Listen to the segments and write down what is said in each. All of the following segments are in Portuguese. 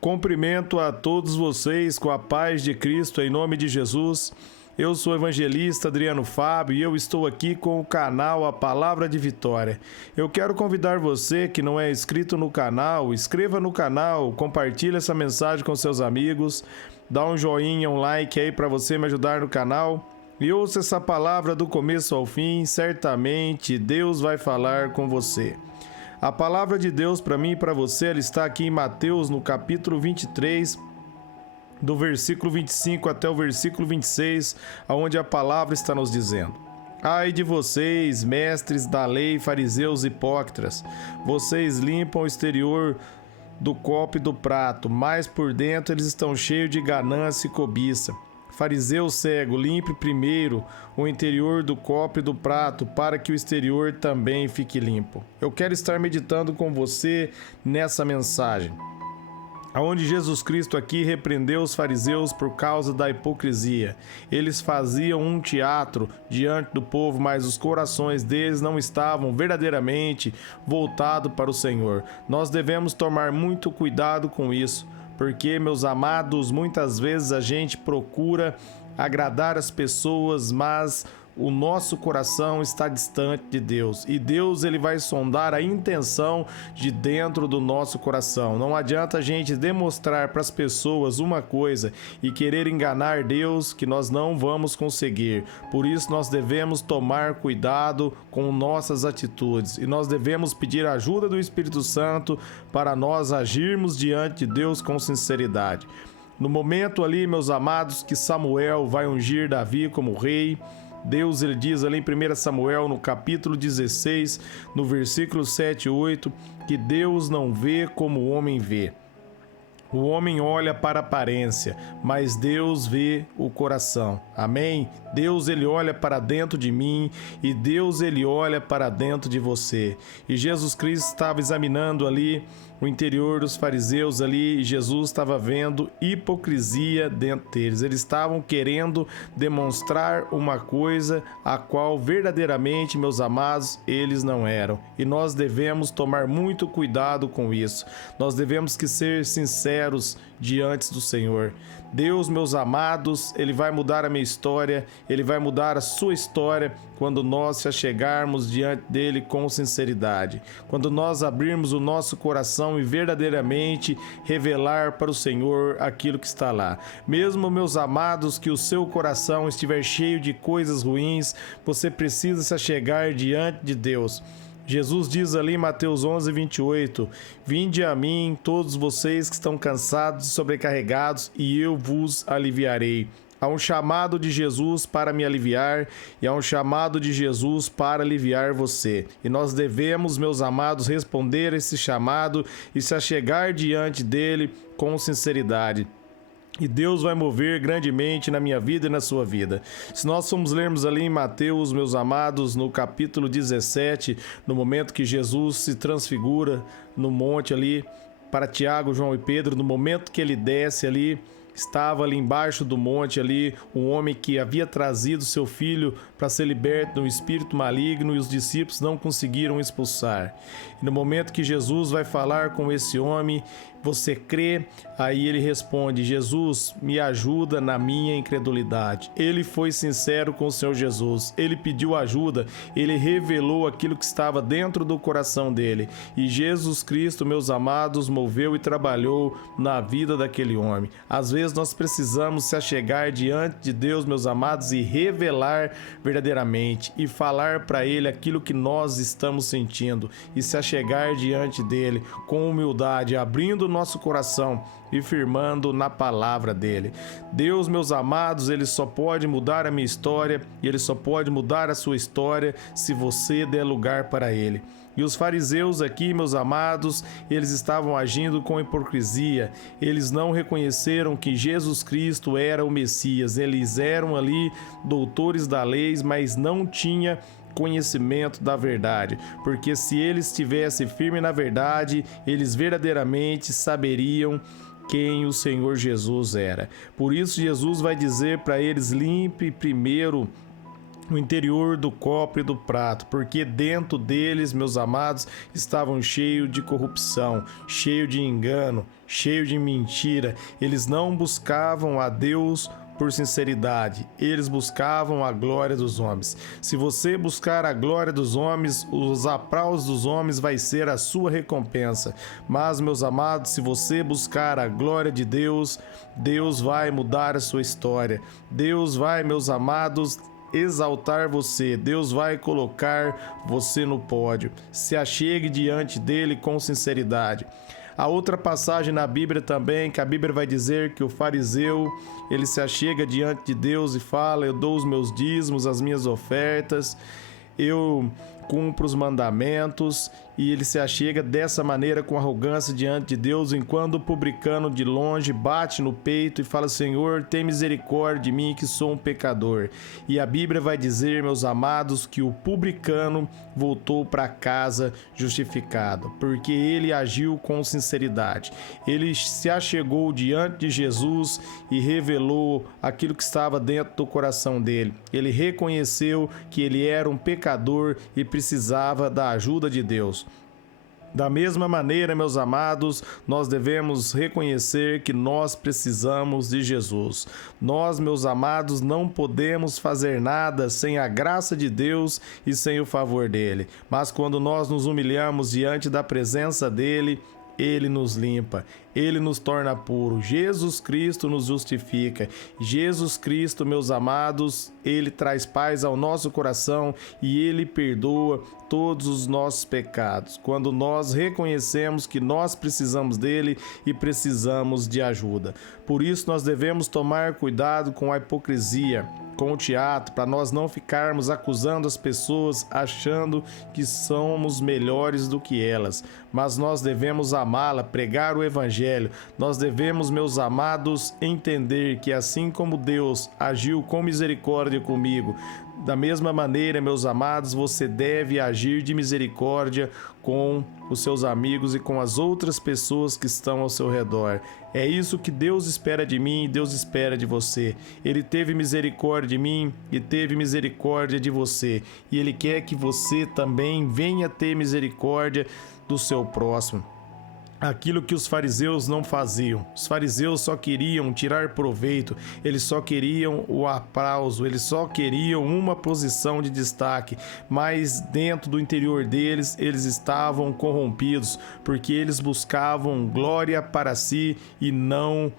Cumprimento a todos vocês com a paz de Cristo, em nome de Jesus. Eu sou o evangelista Adriano Fábio e eu estou aqui com o canal A Palavra de Vitória. Eu quero convidar você que não é inscrito no canal, inscreva no canal, compartilhe essa mensagem com seus amigos, dá um joinha, um like aí para você me ajudar no canal. E ouça essa palavra do começo ao fim, certamente Deus vai falar com você. A palavra de Deus para mim e para você, ela está aqui em Mateus, no capítulo 23, do versículo 25 até o versículo 26, onde a palavra está nos dizendo: Ai de vocês, mestres da lei, fariseus hipócritas, vocês limpam o exterior do copo e do prato, mas por dentro eles estão cheios de ganância e cobiça. Fariseu cego, limpe primeiro o interior do copo e do prato, para que o exterior também fique limpo. Eu quero estar meditando com você nessa mensagem, onde Jesus Cristo aqui repreendeu os fariseus por causa da hipocrisia. Eles faziam um teatro diante do povo, mas os corações deles não estavam verdadeiramente voltados para o Senhor. Nós devemos tomar muito cuidado com isso, porque, meus amados, muitas vezes a gente procura agradar as pessoas, mas o nosso coração está distante de Deus. E Deus, ele vai sondar a intenção de dentro do nosso coração. Não adianta a gente demonstrar para as pessoas uma coisa e querer enganar Deus, que nós não vamos conseguir. Por isso nós devemos tomar cuidado com nossas atitudes. E nós devemos pedir a ajuda do Espírito Santo para nós agirmos diante de Deus com sinceridade. No momento ali, meus amados, que Samuel vai ungir Davi como rei, Deus, ele diz ali em 1 Samuel, no capítulo 16, no versículo 7 e 8, que Deus não vê como o homem vê. O homem olha para a aparência, mas Deus vê o coração. Amém? Deus, ele olha para dentro de mim e Deus, ele olha para dentro de você. E Jesus Cristo estava examinando ali o interior dos fariseus ali e Jesus estava vendo hipocrisia dentro deles. Eles estavam querendo demonstrar uma coisa a qual verdadeiramente, meus amados, eles não eram. E nós devemos tomar muito cuidado com isso. Nós devemos que ser sinceros diante do Senhor. Deus, meus amados, ele vai mudar a minha história, ele vai mudar a sua história quando nós se achegarmos diante dele com sinceridade. Quando nós abrirmos o nosso coração e verdadeiramente revelar para o Senhor aquilo que está lá. Mesmo, meus amados, que o seu coração estiver cheio de coisas ruins, você precisa se achegar diante de Deus. Jesus diz ali em Mateus 11, 28, Vinde a mim, todos vocês que estão cansados e sobrecarregados, e eu vos aliviarei. Há um chamado de Jesus para me aliviar e há um chamado de Jesus para aliviar você. E nós devemos, meus amados, responder a esse chamado e se achegar diante dele com sinceridade. E Deus vai mover grandemente na minha vida e na sua vida. Se nós formos lermos ali em Mateus, meus amados, no capítulo 17, no momento que Jesus se transfigura no monte ali para Tiago, João e Pedro, no momento que ele desce ali, estava ali embaixo do monte ali um homem que havia trazido seu filho para ser liberto de um espírito maligno e os discípulos não conseguiram expulsar. E no momento que Jesus vai falar com esse homem, você crê? Aí ele responde: Jesus, me ajuda na minha incredulidade. Ele foi sincero com o Senhor Jesus. Ele pediu ajuda. Ele revelou aquilo que estava dentro do coração dele. E Jesus Cristo, meus amados, moveu e trabalhou na vida daquele homem. Às vezes nós precisamos se achegar diante de Deus, meus amados, e revelar verdadeiramente e falar para ele aquilo que nós estamos sentindo e se achegar diante dele com humildade, abrindo o nosso coração e firmando na palavra dele. Deus, meus amados, ele só pode mudar a minha história e ele só pode mudar a sua história se você der lugar para ele. E os fariseus aqui, meus amados, eles estavam agindo com hipocrisia. Eles não reconheceram que Jesus Cristo era o Messias. Eles eram ali doutores da lei, mas não tinham conhecimento da verdade, porque se eles estivessem firmes na verdade, eles verdadeiramente saberiam quem o Senhor Jesus era. Por isso Jesus vai dizer para eles: limpe primeiro o interior do copo e do prato, porque dentro deles, meus amados, estavam cheios de corrupção, cheio de engano, cheio de mentira. Eles não buscavam a Deus por sinceridade, eles buscavam a glória dos homens. Se você buscar a glória dos homens, os aplausos dos homens vai ser a sua recompensa. Mas, meus amados, se você buscar a glória de Deus, Deus vai mudar a sua história. Deus vai, meus amados, exaltar você. Deus vai colocar você no pódio. Se achegue diante dele com sinceridade. A outra passagem na Bíblia também, que a Bíblia vai dizer que o fariseu, ele se achega diante de Deus e fala: eu dou os meus dízimos, as minhas ofertas, eu cumpro os mandamentos, e ele se achega dessa maneira com arrogância diante de Deus, enquanto o publicano de longe bate no peito e fala: Senhor, tem misericórdia de mim que sou um pecador. E a Bíblia vai dizer, meus amados, que o publicano voltou para casa justificado, porque ele agiu com sinceridade. Ele se achegou diante de Jesus e revelou aquilo que estava dentro do coração dele. Ele reconheceu que ele era um pecador e precisava da ajuda de Deus. Da mesma maneira, meus amados, nós devemos reconhecer que nós precisamos de Jesus. Nós, meus amados, não podemos fazer nada sem a graça de Deus e sem o favor dele. Mas quando nós nos humilhamos diante da presença dele, ele nos limpa, ele nos torna puro. Jesus Cristo nos justifica. Jesus Cristo, meus amados, ele traz paz ao nosso coração e ele perdoa todos os nossos pecados. Quando nós reconhecemos que nós precisamos dele e precisamos de ajuda. Por isso nós devemos tomar cuidado com a hipocrisia, com o teatro, para nós não ficarmos acusando as pessoas achando que somos melhores do que elas. Mas nós devemos amá-la, pregar o evangelho. Nós devemos, meus amados, entender que assim como Deus agiu com misericórdia comigo, da mesma maneira, meus amados, você deve agir de misericórdia com os seus amigos e com as outras pessoas que estão ao seu redor. É isso que Deus espera de mim e Deus espera de você. Ele teve misericórdia de mim e teve misericórdia de você. E Ele quer que você também venha ter misericórdia do seu próximo. Aquilo que os fariseus não faziam. Os fariseus só queriam tirar proveito, eles só queriam o aplauso, eles só queriam uma posição de destaque, mas dentro do interior deles, eles estavam corrompidos, porque eles buscavam glória para si e não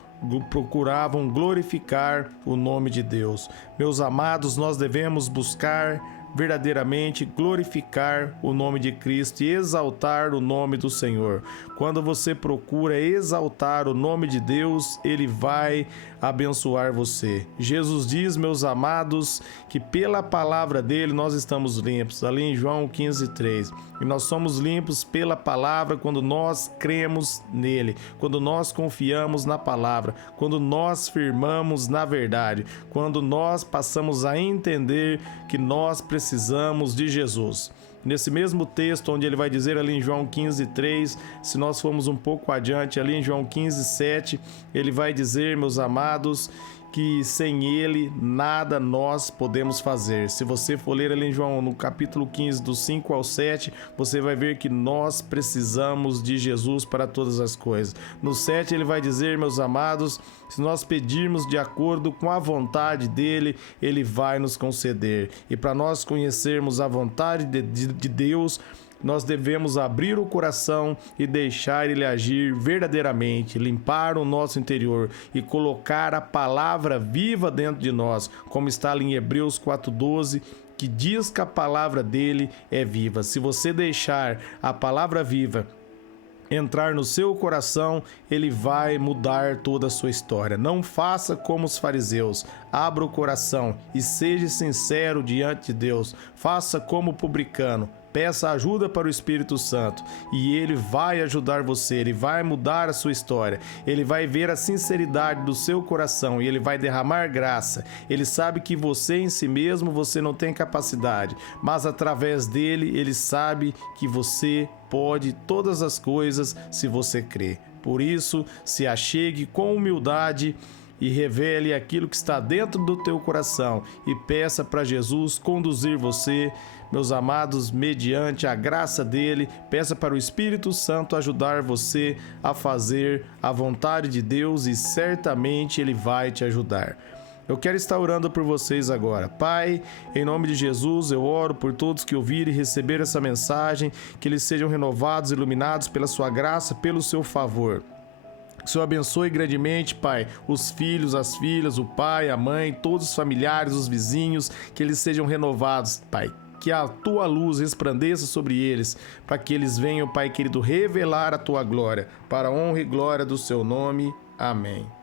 procuravam glorificar o nome de Deus. Meus amados, nós devemos buscar verdadeiramente glorificar o nome de Cristo e exaltar o nome do Senhor. Quando você procura exaltar o nome de Deus, Ele vai abençoar você. Jesus diz, meus amados, que pela palavra dele nós estamos limpos, ali em João 15:3. E nós somos limpos pela palavra quando nós cremos nele, quando nós confiamos na palavra, quando nós firmamos na verdade, quando nós passamos a entender que nós precisamos de Jesus. Nesse mesmo texto, onde ele vai dizer ali em João 15:3, se nós formos um pouco adiante, ali em João 15:7, ele vai dizer, meus amados, que sem ele nada nós podemos fazer. Se você for ler ali em João, no capítulo 15, do 5 ao 7, você vai ver que nós precisamos de Jesus para todas as coisas. No 7 ele vai dizer, meus amados, se nós pedirmos de acordo com a vontade dele, ele vai nos conceder. E para nós conhecermos a vontade de Deus, nós devemos abrir o coração e deixar ele agir verdadeiramente, limpar o nosso interior e colocar a palavra viva dentro de nós, como está ali em Hebreus 4:12, que diz que a palavra dele é viva. Se você deixar a palavra viva entrar no seu coração, ele vai mudar toda a sua história. Não faça como os fariseus. Abra o coração e seja sincero diante de Deus. Faça como o publicano. Peça ajuda para o Espírito Santo e ele vai ajudar você, ele vai mudar a sua história, ele vai ver a sinceridade do seu coração e ele vai derramar graça. Ele sabe que você em si mesmo você não tem capacidade, mas através dele ele sabe que você pode todas as coisas se você crer. Por isso, se achegue com humildade e revele aquilo que está dentro do teu coração e peça para Jesus conduzir você, meus amados, mediante a graça dele. Peça para o Espírito Santo ajudar você a fazer a vontade de Deus e certamente ele vai te ajudar. Eu quero estar orando por vocês agora. Pai, em nome de Jesus, eu oro por todos que ouvirem e receber essa mensagem, que eles sejam renovados, iluminados pela sua graça, pelo seu favor. Que o Senhor abençoe grandemente, Pai, os filhos, as filhas, o pai, a mãe, todos os familiares, os vizinhos, que eles sejam renovados, Pai. Que a tua luz resplandeça sobre eles, para que eles venham, Pai querido, revelar a tua glória, para a honra e glória do seu nome. Amém.